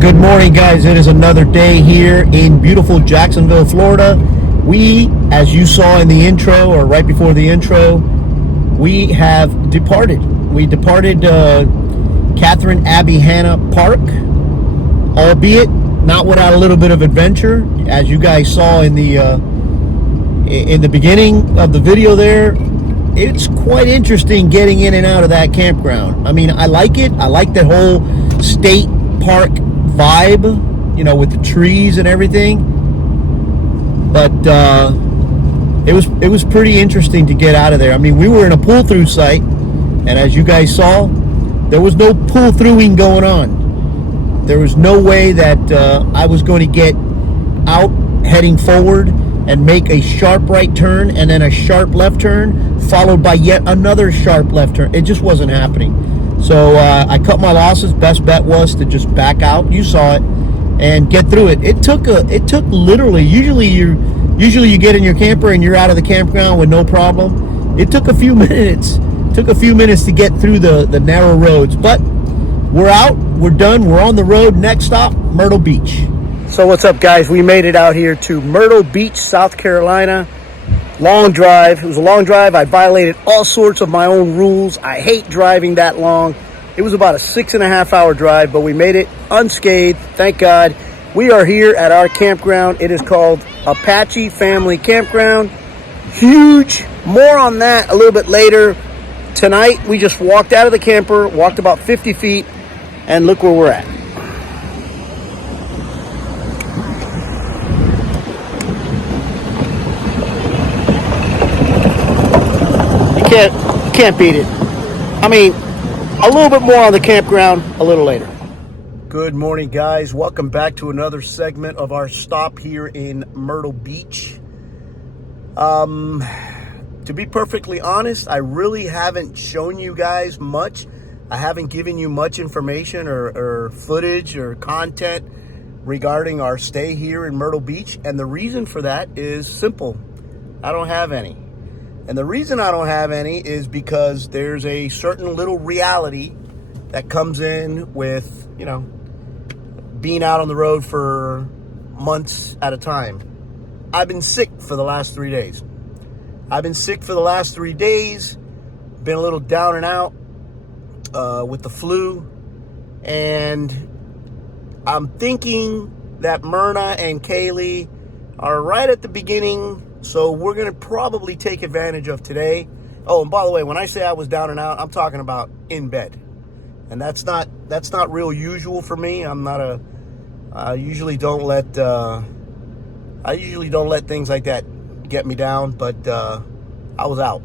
Good morning, guys. It is another day here in beautiful Jacksonville, Florida. We, as you saw in the intro or right before the intro, we have departed. We departed Catherine Abbey Hanna Park, albeit not without a little bit of adventure. As you guys saw in the beginning of the video there, it's quite interesting getting in and out of that campground. I mean, I like it. I like the whole state park vibe, you know, with the trees and everything. But it was pretty interesting to get out of there. I mean, we were in a pull-through site, and as you guys saw, there was no pull-throughing going on. There was no way that I was going to get out heading forward and make a sharp right turn and then a sharp left turn followed by yet another sharp left turn. It just wasn't happening. So I cut my losses. Best bet was to just back out. You saw it, and get through it. It took literally. Usually you get in your camper and you're out of the campground with no problem. It took a few minutes. To get through the narrow roads, but we're out. We're done. We're on the road. Next stop, Myrtle Beach. So what's up, guys? We made it out here to Myrtle Beach, South Carolina. Long drive. It was a long drive. I violated all sorts of my own rules. I hate driving that long. It was about a 6.5 hour drive, but we made it unscathed. Thank God. We are here at our campground. It is called Apache Family Campground. Huge. More on that a little bit later. Tonight, we just walked out of the camper, walked about 50 feet, and look where we're at. You can't beat it. I mean, a little bit more on the campground a little later. Good morning, guys. Welcome back to another segment of our stop here in Myrtle Beach. To be perfectly honest, I really haven't shown you guys much. I haven't given you much information or footage or content regarding our stay here in Myrtle Beach. And the reason for that is simple. I don't have any. And the reason I don't have any is because there's a certain little reality that comes in with, you know, being out on the road for months at a time. I've been sick for the last 3 days. Been a little down and out with the flu. And I'm thinking that Myrna and Kaylee are right at the beginning. So we're going to probably take advantage of today. Oh, and by the way, when I say I was down and out, I'm talking about in bed. And that's not real usual for me. I usually don't let things like that get me down, but I was out.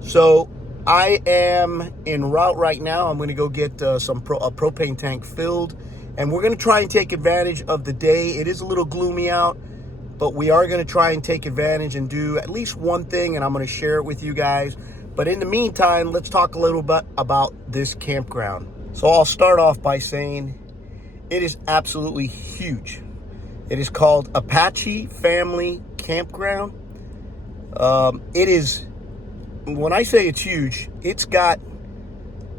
So I am en route right now. I'm going to go get a propane tank filled, and we're going to try and take advantage of the day. It is a little gloomy out, but we are going to try and take advantage and do at least one thing, and I'm going to share it with you guys. But in the meantime, let's talk a little bit about this campground. So I'll start off by saying it is absolutely huge. It is called Apache Family Campground. It is, when I say it's huge, it's got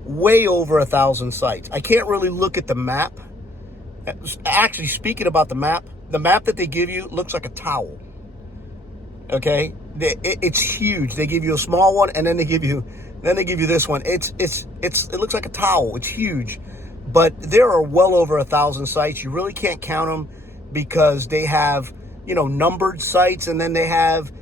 way over 1,000 sites. I can't really look at the map. Actually, speaking about the map that they give you looks like a towel. Okay, it's huge. They give you a small one, and then they give you this one. It looks like a towel. It's huge, but there are well over 1,000 sites. You really can't count them because they have, you know, numbered sites, and then they have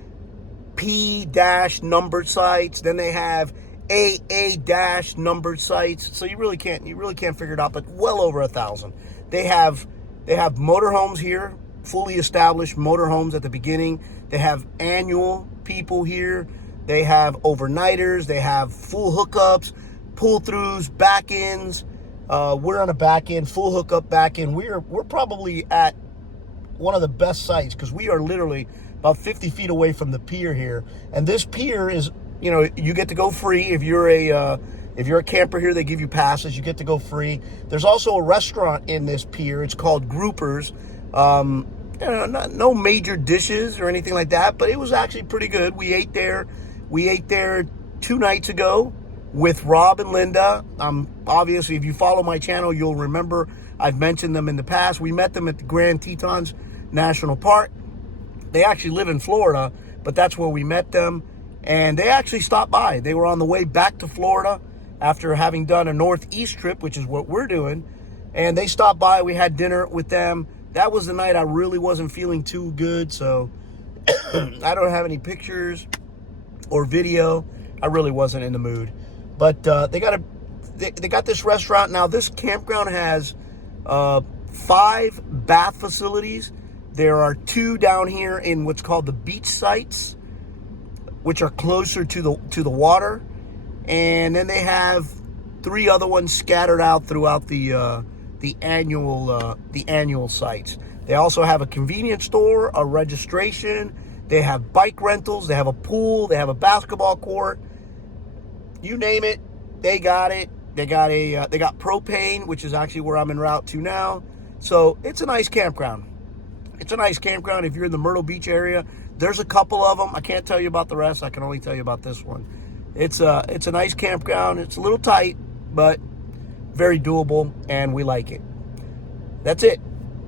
P-numbered sites, then they have AA-numbered sites. So you really can't figure it out. But well over 1,000. They have motorhomes here, fully established motorhomes at the beginning. They have annual people here. They have overnighters. They have full hookups, pull-throughs, back-ins. We're on a back-end, full hookup back-end. We're probably at one of the best sites because we are literally about 50 feet away from the pier here. And this pier is, you know, you get to go free if you're a camper here. They give you passes. You get to go free. There's also a restaurant in this pier. It's called Groupers. No major dishes or anything like that, but it was actually pretty good. We ate there 2 nights ago. with Rob and Linda. Obviously, if you follow my channel, you'll remember I've mentioned them in the past. We met them at the Grand Tetons National Park. They actually live in Florida, but that's where we met them. And they actually stopped by. They were on the way back to Florida after having done a Northeast trip, which is what we're doing. And they stopped by. We had dinner with them. That was the night I really wasn't feeling too good, so I don't have any pictures or video. I really wasn't in the mood. But they got this restaurant. Now, this campground has 5 bath facilities. There are 2 down here in what's called the beach sites, which are closer to the water. And then they have 3 other ones scattered out throughout the annual sites. They also have a convenience store, a registration. They have bike rentals. They have a pool. They have a basketball court. You name it, they got it. They got propane, which is actually where I'm en route to now. So it's a nice campground. It's a nice campground if you're in the Myrtle Beach area. There's a couple of them. I can't tell you about the rest. I can only tell you about this one. It's a nice campground. It's a little tight, but very doable, and we like it. That's it.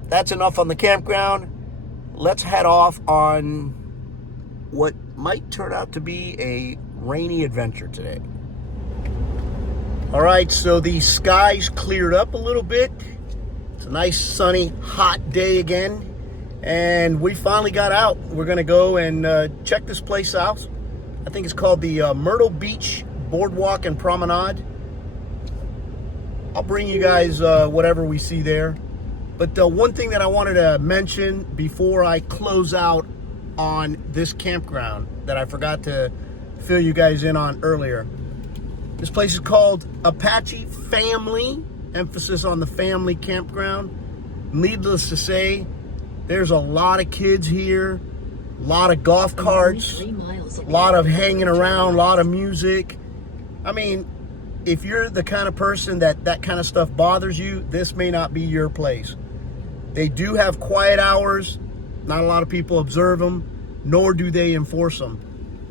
That's enough on the campground. Let's head off on what might turn out to be a rainy adventure today. All right, so the skies cleared up a little bit. It's a nice, sunny, hot day again. And we finally got out. We're going to go and check this place out. I think it's called the Myrtle Beach Boardwalk and Promenade. I'll bring you guys whatever we see there. But one thing that I wanted to mention before I close out on this campground that I forgot to fill you guys in on earlier. This place is called Apache Family, emphasis on the family campground. Needless to say, there's a lot of kids here, a lot of golf carts, a lot of hanging around, a lot of music. I mean, if you're the kind of person that kind of stuff bothers you, this may not be your place. They do have quiet hours. Not a lot of people observe them, nor do they enforce them.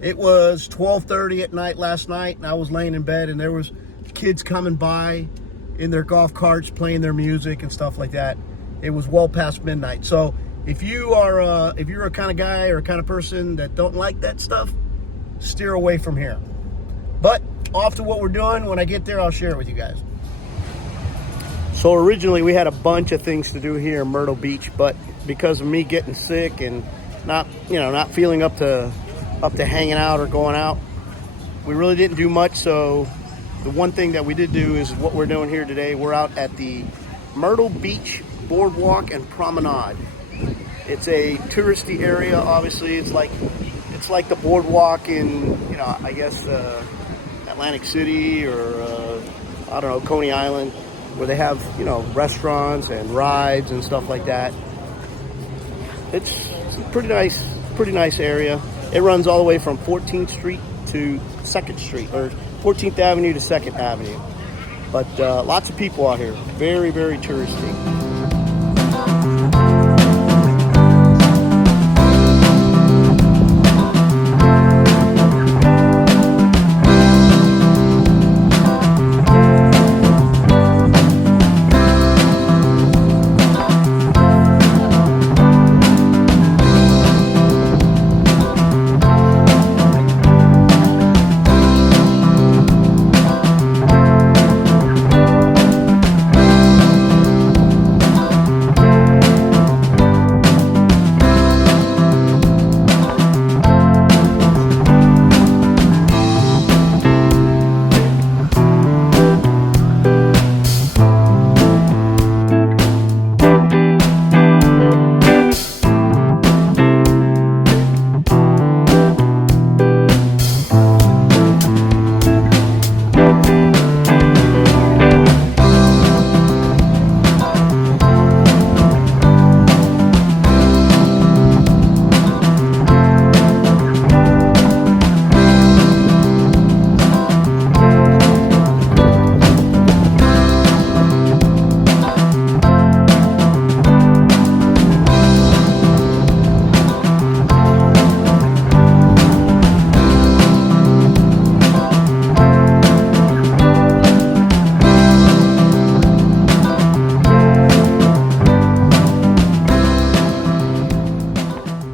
It was 12:30 at night last night, and I was laying in bed, and there was kids coming by in their golf carts, playing their music and stuff like that. It was well past midnight. So if you're a kind of guy or a kind of person that don't like that stuff, steer away from here. But off to what we're doing. When I get there, I'll share it with you guys. So originally we had a bunch of things to do here in Myrtle Beach, but because of me getting sick and not feeling up to hanging out or going out, we really didn't do much. So the one thing that we did do is what we're doing here today. We're out at the Myrtle Beach Boardwalk and Promenade. It's a touristy area. Obviously, it's like the boardwalk in I guess Atlantic City or I don't know, Coney Island, where they have restaurants and rides and stuff like that. It's a pretty nice area. It runs all the way from 14th Street to 2nd Street, or 14th Avenue to 2nd Avenue. But lots of people out here. Very, very touristy.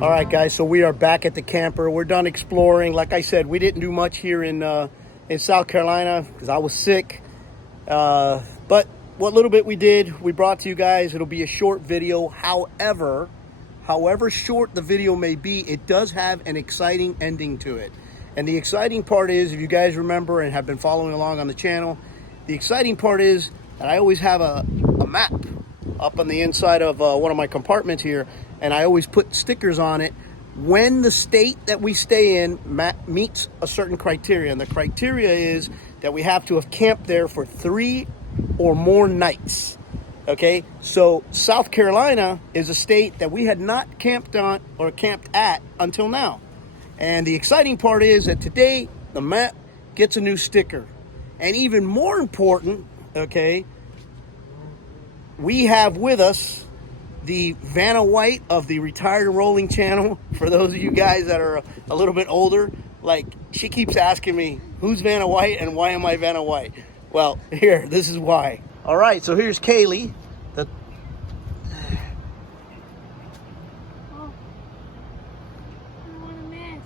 All right, guys, so we are back at the camper. We're done exploring. Like I said, we didn't do much here in South Carolina because I was sick. But what little bit we did, we brought to you guys. It'll be a short video. However short the video may be, it does have an exciting ending to it. And the exciting part is, if you guys remember and have been following along on the channel, the exciting part is that I always have a map up on the inside of one of my compartments here, and I always put stickers on it when the state that we stay in meets a certain criteria. And the criteria is that we have to have camped there for 3 or more nights. Okay, so South Carolina is a state that we had not camped on or camped at until now. And the exciting part is that today the map gets a new sticker. And even more important, okay, we have with us the Vanna White of the Retired Rolling channel. For those of you guys that are a little bit older, like, she keeps asking me, who's Vanna White and why am I Vanna White? Well, here, this is why. All right, so here's Kaylee. Oh, I don't want to miss.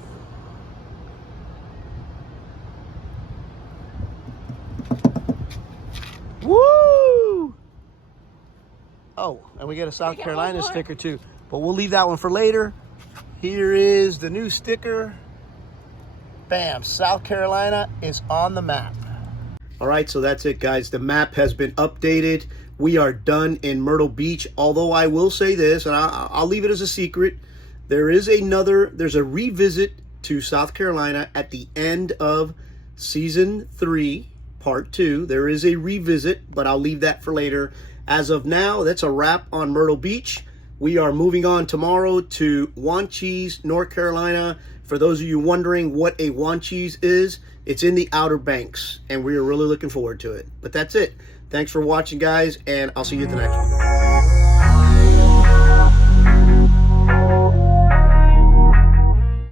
Woo! Oh, and we get a South Carolina sticker too, but we'll leave that one for later. Here is the new sticker. Bam, South Carolina is on the map. All right, so that's it, guys. The map has been updated. We are done in Myrtle Beach, although I will say this, and I'll leave it as a secret. There's a revisit to South Carolina at the end of season 3, part 2. There is a revisit, but I'll leave that for later. As of now, that's a wrap on Myrtle Beach. We are moving on tomorrow to Wanchese, North Carolina. For those of you wondering what a Wanchese is, it's in the Outer Banks, and we are really looking forward to it. But that's it. Thanks for watching, guys, and I'll see you at the next one.